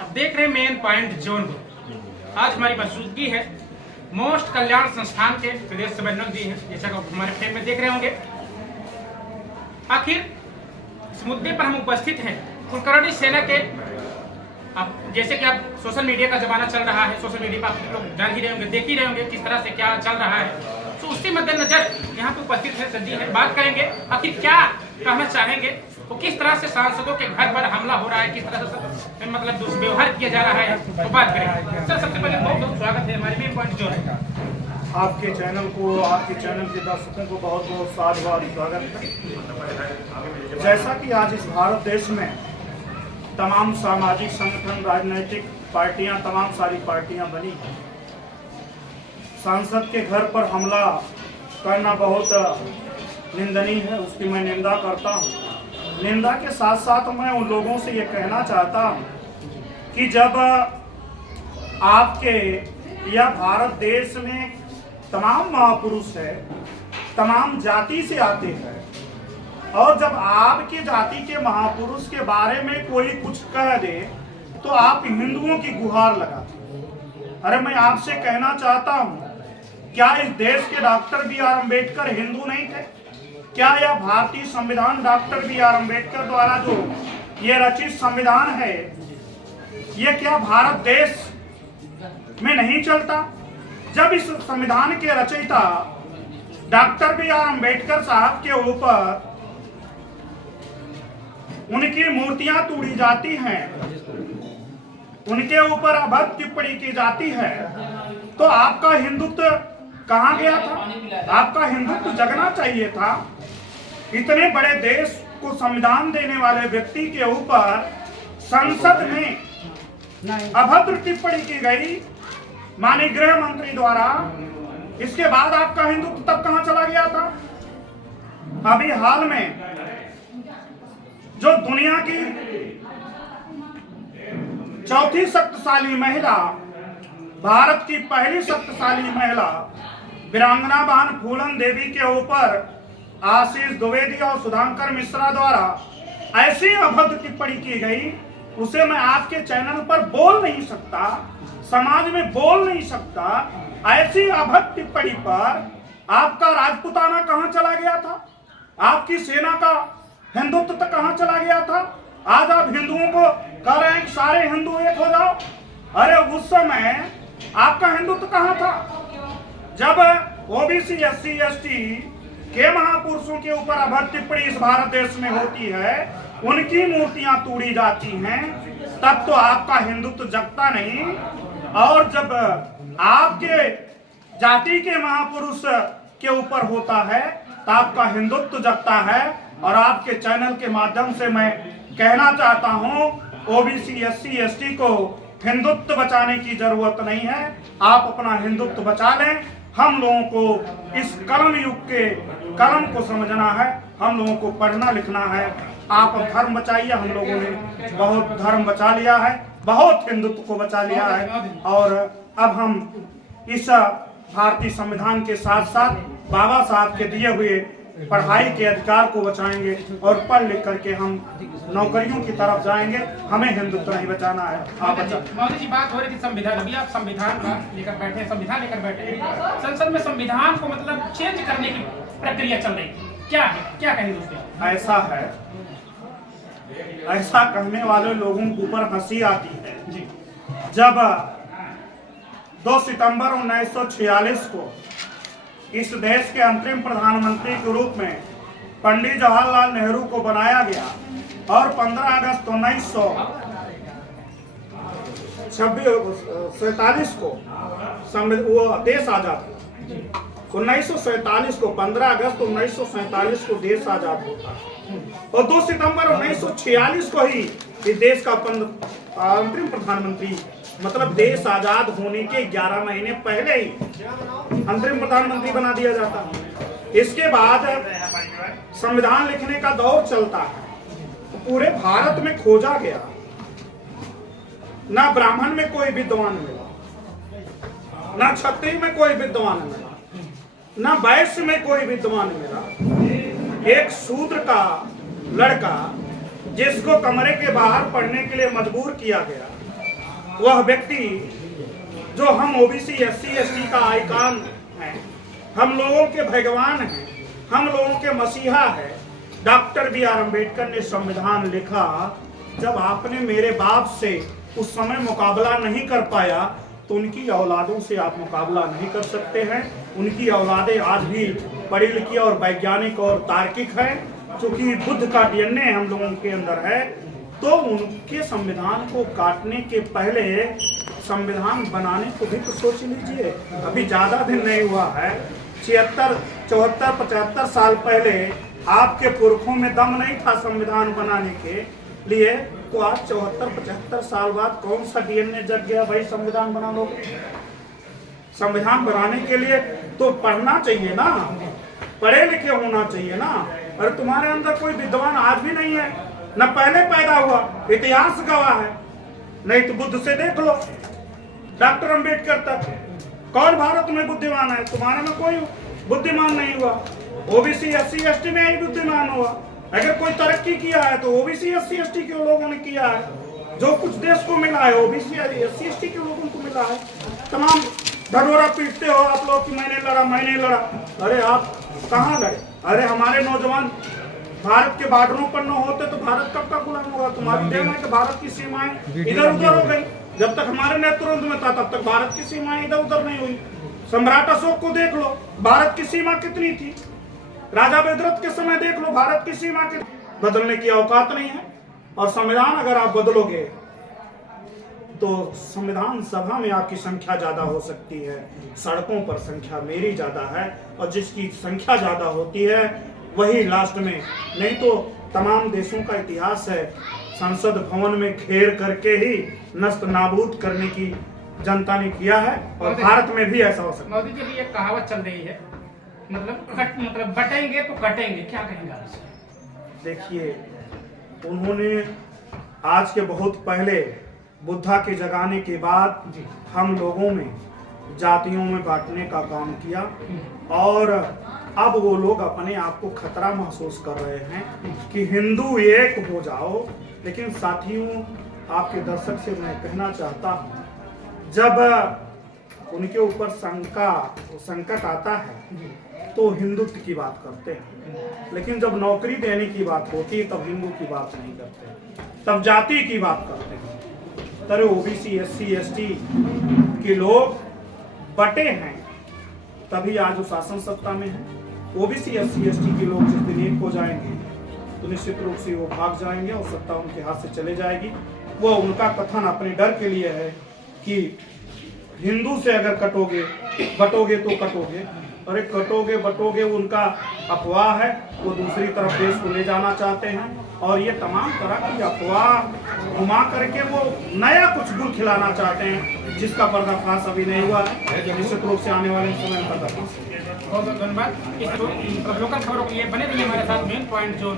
अब देख रहे हैं मेन पॉइंट जोन को। आज हमारी मौजूदगी है मोस्ट कल्याण संस्थान के प्रदेश समन्वयक जी हैं, जैसा कि हमारे फ्रेम में देख रहे होंगे। आखिर इस मुद्दे पर हम उपस्थित हैं कुलकर्णी सेना के। अब जैसे कि आप सोशल मीडिया का जमाना चल रहा है, सोशल मीडिया पर आप लोग जान ही रहे होंगे, देख ही रहे होंगे किस तरह से क्या चल रहा है। तो उसी मद्देनजर यहाँ पे उपस्थित है सर जी है, बात करेंगे आखिर क्या कहना चाहेंगे, तो किस तरह से सांसदों के घर पर हमला हो रहा है, किस तरह से मतलब दुष्व्यवहार किया जा रहा है, तो बात करेंगे। सर सबसे पहले बहुत बहुत स्वागत है हमारे मेन पॉइंट जो है आपके चैनल को, आपके चैनल के दर्शकों को बहुत बहुत साधुवाद स्वागत है। जैसा कि आज इस भारत देश में तमाम सामाजिक संगठन, राजनीतिक पार्टियां, तमाम सारी पार्टियां बनी हैं, सांसद के घर पर हमला करना बहुत निंदनीय है, उसकी मैं निंदा करता हूं। निंदा के साथ साथ मैं उन लोगों से ये कहना चाहता हूं कि जब आपके या भारत देश में तमाम महापुरुष है, तमाम जाति से आते हैं, और जब आपकी जाति के महापुरुष के बारे में कोई कुछ कह दे तो आप हिंदुओं की गुहार लगाते। अरे मैं आपसे कहना चाहता हूं, क्या इस देश के doctor B R Ambedkar Hindu नहीं थे? क्या यह भारतीय संविधान डॉक्टर बी आर अम्बेडकर द्वारा जो ये रचित संविधान है, ये क्या भारत देश में नहीं चलता? जब इस संविधान के रचयिता डॉक्टर बी आर अम्बेडकर साहब के ऊपर उनकी मूर्तियां तोड़ी जाती हैं, उनके ऊपर अभद्र टिप्पणी की जाती है, तो आपका हिंदुत्व कहां गया था? आपका हिंदुत्व जगना चाहिए था। इतने बड़े देश को संविधान देने वाले व्यक्ति के ऊपर संसद में अभद्र टिप्पणी की गई माननीय गृह मंत्री द्वारा, इसके बाद आपका हिंदुत्व तब कहां चला गया था? अभी हाल में जो दुनिया की चौथी शक्तिशाली महिला, भारत की पहली शक्तिशाली महिला वीरांगना बहन फूलन देवी के ऊपर आशीष द्विवेदी और सुधाकर मिश्रा द्वारा ऐसी अभद्र टिप्पणी की गई, उसे मैं आपके चैनल पर बोल नहीं सकता, समाज में बोल नहीं सकता। ऐसी अभद्र टिप्पणी पर आपका राजपुताना कहां चला गया था? आपकी सेना का हिंदुत्व तक कहां चला गया था? आज आप हिंदुओं को कह रहे हैं कि सारे हिंदू एक हो जाओ। अरे उस समय आपका हिंदुत्व कहां था? जब ओबीसी, एससी, एसटी के महापुरुषों के ऊपर अभद्र टिप्पणी इस भारत देश में होती है, उनकी मूर्तियां तोड़ी जाती हैं, तब तो आपका हिंदुत्व जगता नहीं। और जब आपके जाति के महापुरुष के ऊपर होता है तो आपका हिंदुत्व जगता है। और आपके चैनल के माध्यम से मैं कहना चाहता हूं, ओबीसी, एससी, एसटी को हिंदुत्व बचाने की जरूरत नहीं है, आप अपना हिंदुत्व बचा लें। हम लोगों को इस कलम युग के कलम को समझना है, हम लोगों को पढ़ना लिखना है। आप धर्म बचाइए, हम लोगों ने बहुत धर्म बचा लिया है, बहुत हिंदुत्व को बचा लिया है। और अब हम इस भारतीय संविधान के साथ साथ बाबा साहब के दिए हुए पढ़ाई के अधिकार को बचाएंगे और पढ़ लिख करके हम नौकरियों की तरफ जाएंगे। हमें हिंदुत्व नहीं बचाना है, आप बचा। मोदी जी बात हो रही थी संविधान, अभी आप संविधान लेकर बैठे, संविधान लेकर बैठे, संसद में संविधान को मतलब चेंज करने की प्रक्रिया चल रही थी, क्या है, क्या कहेंगे उसके? ऐसा है, ऐसा कहने वाले लोगों के ऊपर हंसी आती है जी। जब 2 सितंबर 1946 को इस देश के अंतरिम प्रधानमंत्री के रूप में पंडित जवाहरलाल नेहरू को बनाया गया और 15 अगस्त 1947 को वो देश आजाद हुआ। 1947 को 15 अगस्त 1947 को देश आजाद हुआ और 2 सितंबर 1946 को ही इस देश का अंतरिम प्रधानमंत्री, मतलब देश आजाद होने के 11 महीने पहले ही अंतरिम प्रधानमंत्री बना दिया जाता है। इसके बाद संविधान लिखने का दौर चलता है, तो पूरे भारत में खोजा गया, ना ब्राह्मण में कोई विद्वान मिला, ना क्षत्रिय में कोई विद्वान मिला, ना वैश्य में कोई विद्वान मिला। एक शूद्र का लड़का जिसको कमरे के बाहर पढ़ने के लिए मजबूर किया गया, वह व्यक्ति जो हम ओबीसी एससी एसटी का आइकॉन है, हम लोगों के भगवान हैं, हम लोगों के मसीहा है, डॉक्टर बी आर अम्बेडकर ने संविधान लिखा। जब आपने मेरे बाप से उस समय मुकाबला नहीं कर पाया तो उनकी औलादों से आप मुकाबला नहीं कर सकते हैं। उनकी औलादें आज भी पढ़ी लिखी और वैज्ञानिक और तार्किक है, क्योंकि बुद्ध का डीएनए हम लोगों के अंदर है। तो उनके संविधान को काटने के पहले संविधान बनाने को भी तो सोच लीजिए। अभी ज्यादा दिन नहीं हुआ है, 76, 74, 75 साल पहले आपके पुरखों में दम नहीं था संविधान बनाने के लिए, तो आज 74, 75 साल बाद कौन सा डीएनए जग गया भाई संविधान बना लो। संविधान बनाने के लिए तो पढ़ना चाहिए ना, पढ़े लिखे होना चाहिए ना। और तुम्हारे अंदर कोई विद्वान आज भी नहीं है, न पहले पैदा हुआ, इतिहास गवाह है। नहीं तो बुद्ध से देख लो, डॉक्टर अंबेडकर तक कौन भारत में बुद्धिमान है? तुम्हारे में कोई बुद्धिमान नहीं हुआ। ओबीसी एससी एसटी में ही बुद्धिमान हुआ। अगर कोई तरक्की किया है तो ओबीसी एससी एसटी के लोगों ने किया है। जो कुछ देश को मिला है ओबीसी एससी एसटी के लोगों को मिला है। तमाम ढडोरा पीटते हो आप लोग कि मैंने लड़ा। अरे आप कहाँ लड़े? अरे हमारे नौजवान भारत के बॉर्डरों पर न होते तो भारत कब का गुलाम होगा? तुम्हारी देन है कि भारत की सीमाएं इधर उधर हो गई। जब तक हमारे नेतृत्व में था तब तक भारत की सीमाएं इधर उधर नहीं हुई। सम्राट अशोक को देख लो, भारत की सीमा कितनी थी। राजा वेदरथ के समय देख लो, भारत की सीमा के बदलने की औकात नहीं है। और संविधान अगर आप बदलोगे तो संविधान सभा में आपकी संख्या ज्यादा हो सकती है, सड़कों पर संख्या मेरी ज्यादा है। और जिसकी संख्या ज्यादा होती है वही लास्ट में, नहीं तो तमाम देशों का इतिहास है, संसद भवन में घेर करके ही नष्ट नाबूद करने की जनता ने किया है। और भारत में भी ऐसा हो सकता है। मोदी जी की एक कहावत चल रही है, मतलब बटेंगे तो कटेंगे, क्या कहेंगे आप? देखिए, उन्होंने आज के बहुत पहले बुद्धा के जगाने के बाद हम लोगों में जातियों में बांटने का काम किया। और अब वो लोग अपने आप को खतरा महसूस कर रहे हैं कि हिंदू एक हो जाओ। लेकिन साथियों, आपके दर्शक से मैं कहना चाहता हूँ, जब उनके ऊपर संकट आता है तो हिंदुत्व की बात करते हैं, लेकिन जब नौकरी देने की बात होती है तब हिंदू की बात नहीं करते, तब जाति की बात करते हैं। तरह ओबीसी एससी एसटी के लोग बटे हैं, तभी आज वो शासन सत्ता में है। ओबीसी एससी एसटी के लोग जिस दिन एक हो जाएंगे तो निश्चित रूप से वो भाग जाएंगे और सत्ता उनके हाथ से चले जाएगी। वो उनका कथन अपने डर के लिए है कि हिंदू से अगर बटोगे तो कटोगे। अरे कटोगे बटोगे उनका अफवाह है, वो दूसरी तरफ देश को ले जाना चाहते हैं। और ये तमाम तरह की अफवाह घुमा करके वो नया कुछ गुल खिलाना चाहते हैं, जिसका पर्दाफाश अभी नहीं हुआ है। निश्चित रूप से आने वाले समय में पर्दाफाश। बहुत बहुत धन्यवाद। इस लोकल खबरों के लिए बने रहिए हमारे साथ। मेन पॉइंट जो